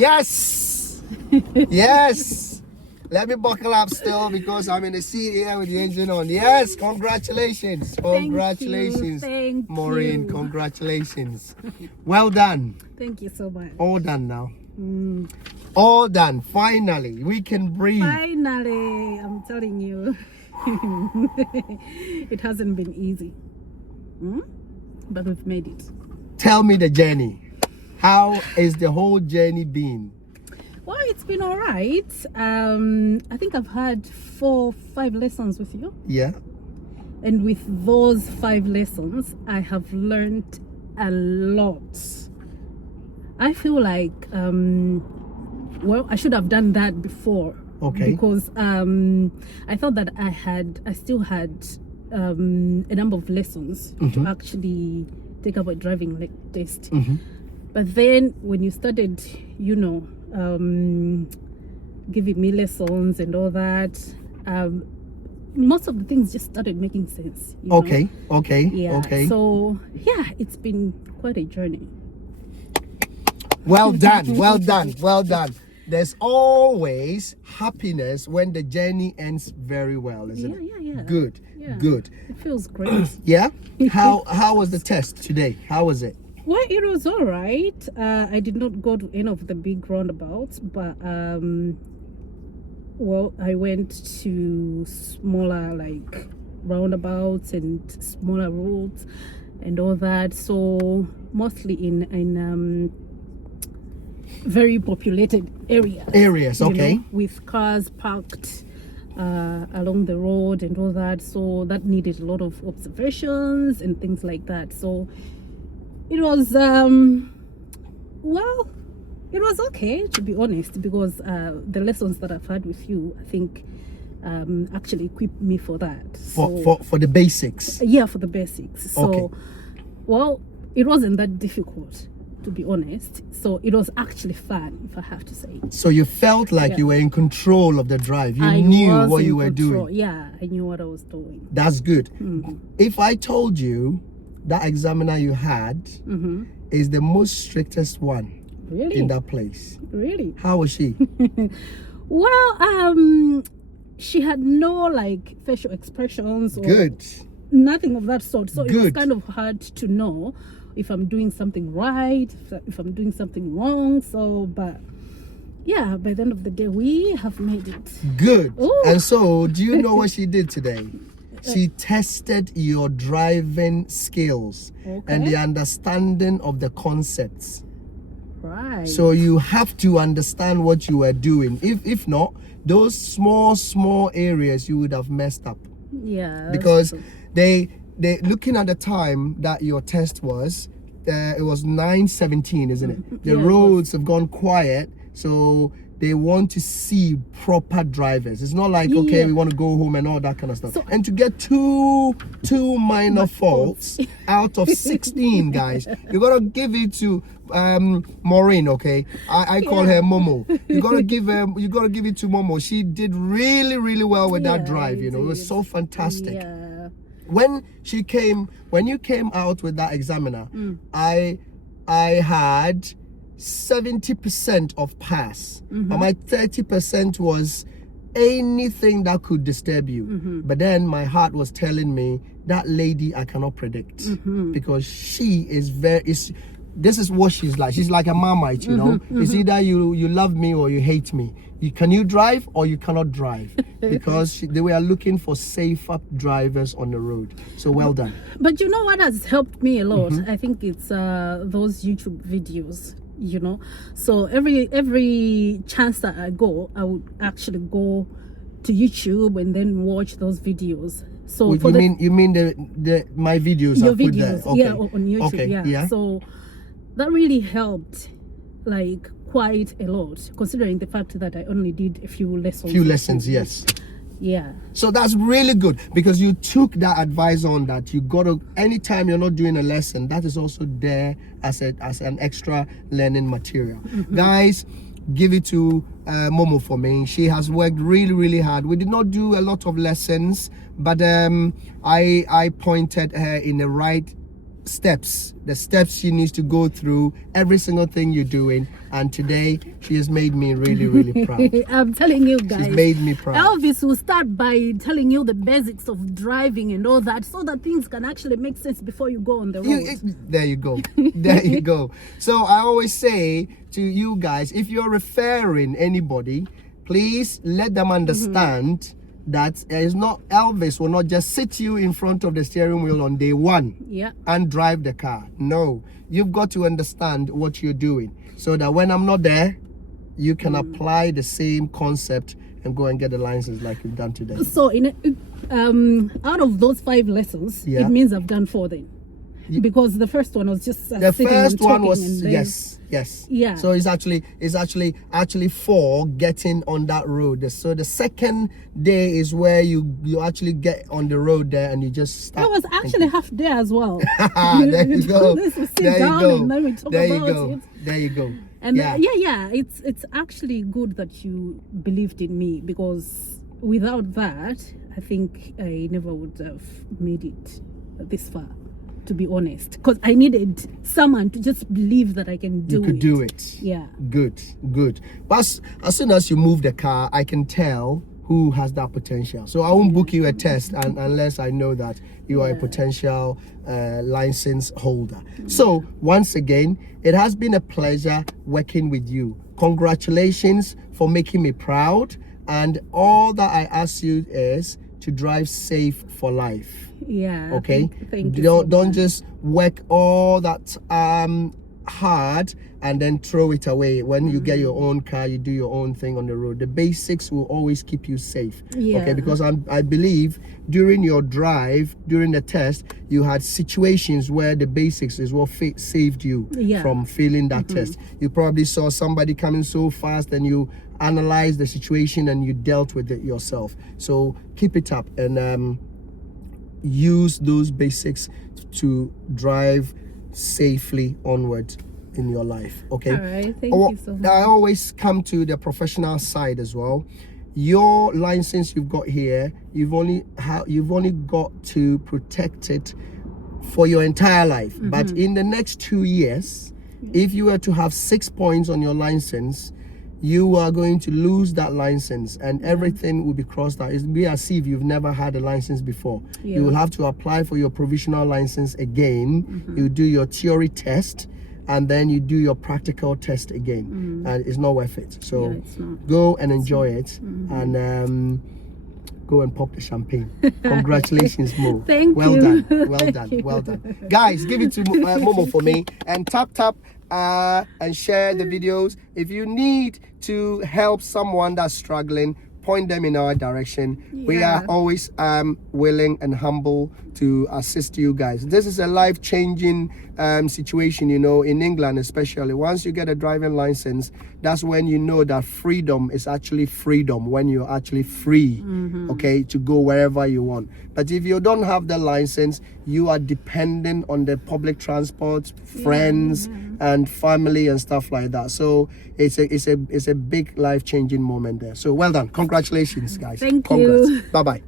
Yes. Yes. Let me buckle up still because I'm in the seat here with the engine on. Yes, congratulations. Congratulations. Thank Maureen, you. congratulations. Well done. Thank you so much. All done now. All done. Finally, we can breathe. Finally, I'm telling you, it hasn't been easy, but we've made it. Tell me the journey. How is the whole journey been? Well, it's been all right. I think I've had 4-5 lessons with you. Yeah. And with those 5 lessons, I have learned a lot. I feel like, well, I should have done that before. Okay. Because I thought that I still had a number of lessons to actually take up a driving test. But then when you started, you know, giving me lessons and all that, most of the things just started making sense. You know? Okay. Yeah. Okay. So yeah, it's been quite a journey. Well done. Well done. Well done. There's always happiness when the journey ends very well, isn't it? Yeah. Good. Yeah. Good. It feels great. Yeah. How was the test today? How was it? Well, it was all right. I did not go to any of the big roundabouts, but well, I went to smaller like roundabouts and smaller roads and all that. So mostly in very populated areas. Okay. You know, with cars parked along the road and all that. So that needed a lot of observations and things like that. So it was well, it was okay, to be honest, because the lessons that I've had with you, I think actually equipped me for that. For the basics. Yeah, for the basics. So Okay. well, it wasn't that difficult, to be honest. So it was actually fun, if I have to say. So you felt like you were in control of the drive. You I knew was what in you were control. doing. Yeah, I knew what I was doing. That's good. If I told you that examiner you had is the most strictest one Really? in that place, Really? how was she? Well, she had no like facial expressions or Good. nothing of that sort. So it was Good. kind of hard to know if I'm doing something right, if I'm doing something wrong. So, but yeah, by the end of the day, we have made it. Good. Ooh. And so, do you know what she did today? She tested your driving skills and the understanding of the concepts. Right. So you have to understand what you are doing. If not, those small areas you would have messed up. Yeah. Because they looking at the time that your test was, it was 9:17, isn't it? The Yeah, it roads have gone quiet, so they want to see proper drivers. It's not like, okay, Yeah. we want to go home and all that kind of stuff. And to get two minor faults out of 16, guys, you gotta give it to Maureen, okay? I call her Momo. You gotta give it to Momo. She did really well with that drive. You know, it was so fantastic. Yeah. When you came out with that examiner, I had 70% of pass, but my 30% was anything that could disturb you. But then my heart was telling me that lady I cannot predict because she is this is what she's like. She's like a Marmite, you know. It's either you love me or you hate me. Can you drive or you cannot drive? Because they were looking for safer drivers on the road. So well done. But you know what has helped me a lot? I think it's those YouTube videos, you know. So every chance that I go, I would actually go to YouTube and then watch those videos. So you mean the my videos? Your I put videos, there. Okay. yeah, on YouTube, okay. yeah. So that really helped, like, quite a lot, considering the fact that I only did a few lessons. Yes. Yeah. So that's really good because you took that advice on that you got to, anytime you're not doing a lesson, that is also there as an extra learning material. Guys, give it to Momo for me. She has worked really hard. We did not do a lot of lessons, but I pointed her in the right steps, the steps she needs to go through, every single thing you're doing. And today she has made me really, really proud. I'm telling you guys, She's made me proud. Elvis will start by telling you the basics of driving and all that, so that things can actually make sense before you go on the road. There you go. There you go. So I always say to you guys, if you're referring anybody, please let them understand that is not, Elvis will not just sit you in front of the steering wheel on day one and drive the car. No, you've got to understand what you're doing, so that when I'm not there, you can apply the same concept and go and get the license like you've done today. So in out of those 5 lessons, it means I've done 4 then. Because the first one was just the first one was and then, yes. Yeah. So it's actually 4 getting on that road. So the second day is where you actually get on the road there and you just start. I was actually half there as well. There you go. There you go. There you go. And it's actually good that you believed in me, because without that, I think I never would have made it this far, to be honest, because I needed someone to just believe that I can do it. You could do it. Yeah. Good. But as soon as you move the car, I can tell who has that potential. So I won't book you a test unless I know that you are a potential license holder. So once again, it has been a pleasure working with you. Congratulations for making me proud. And all that I ask you is to drive safe for life. Yeah. Okay. Thank you. Don't just work all that hard and then throw it away. When you get your own car, you do your own thing on the road. The basics will always keep you safe. Okay, because I believe during your drive, during the test, you had situations where the basics is what saved you from failing that test. You probably saw somebody coming so fast and you analyzed the situation and you dealt with it yourself. So keep it up and use those basics to drive safely onward in your life. Okay. All right. Thank you so much. I always come to the professional side as well. Your license you've got here, you've only got to protect it for your entire life. But in the next 2 years, if you were to have 6 points on your license, you are going to lose that license and everything will be crossed out. It'll be as if you've never had a license before. You will have to apply for your provisional license again. You do your theory test and then you do your practical test again. And it's not worth it. So go and enjoy it and go and pop the champagne. Congratulations, Mo. Thank well you. Done. Well done. Guys, give it to Momo for me and tap and share the videos. If you need to help someone that's struggling, point them in our direction. We are always willing and humble to assist you guys. This is a life-changing situation, you know, in England especially. Once you get a driving license, that's when you know that freedom is actually freedom, when you're actually free, okay, to go wherever you want. But if you don't have the license, you are dependent on the public transport, friends and family and stuff like that. So it's a big life-changing moment there. So well done. Congratulations, guys. Thank Congrats. you. Bye-bye.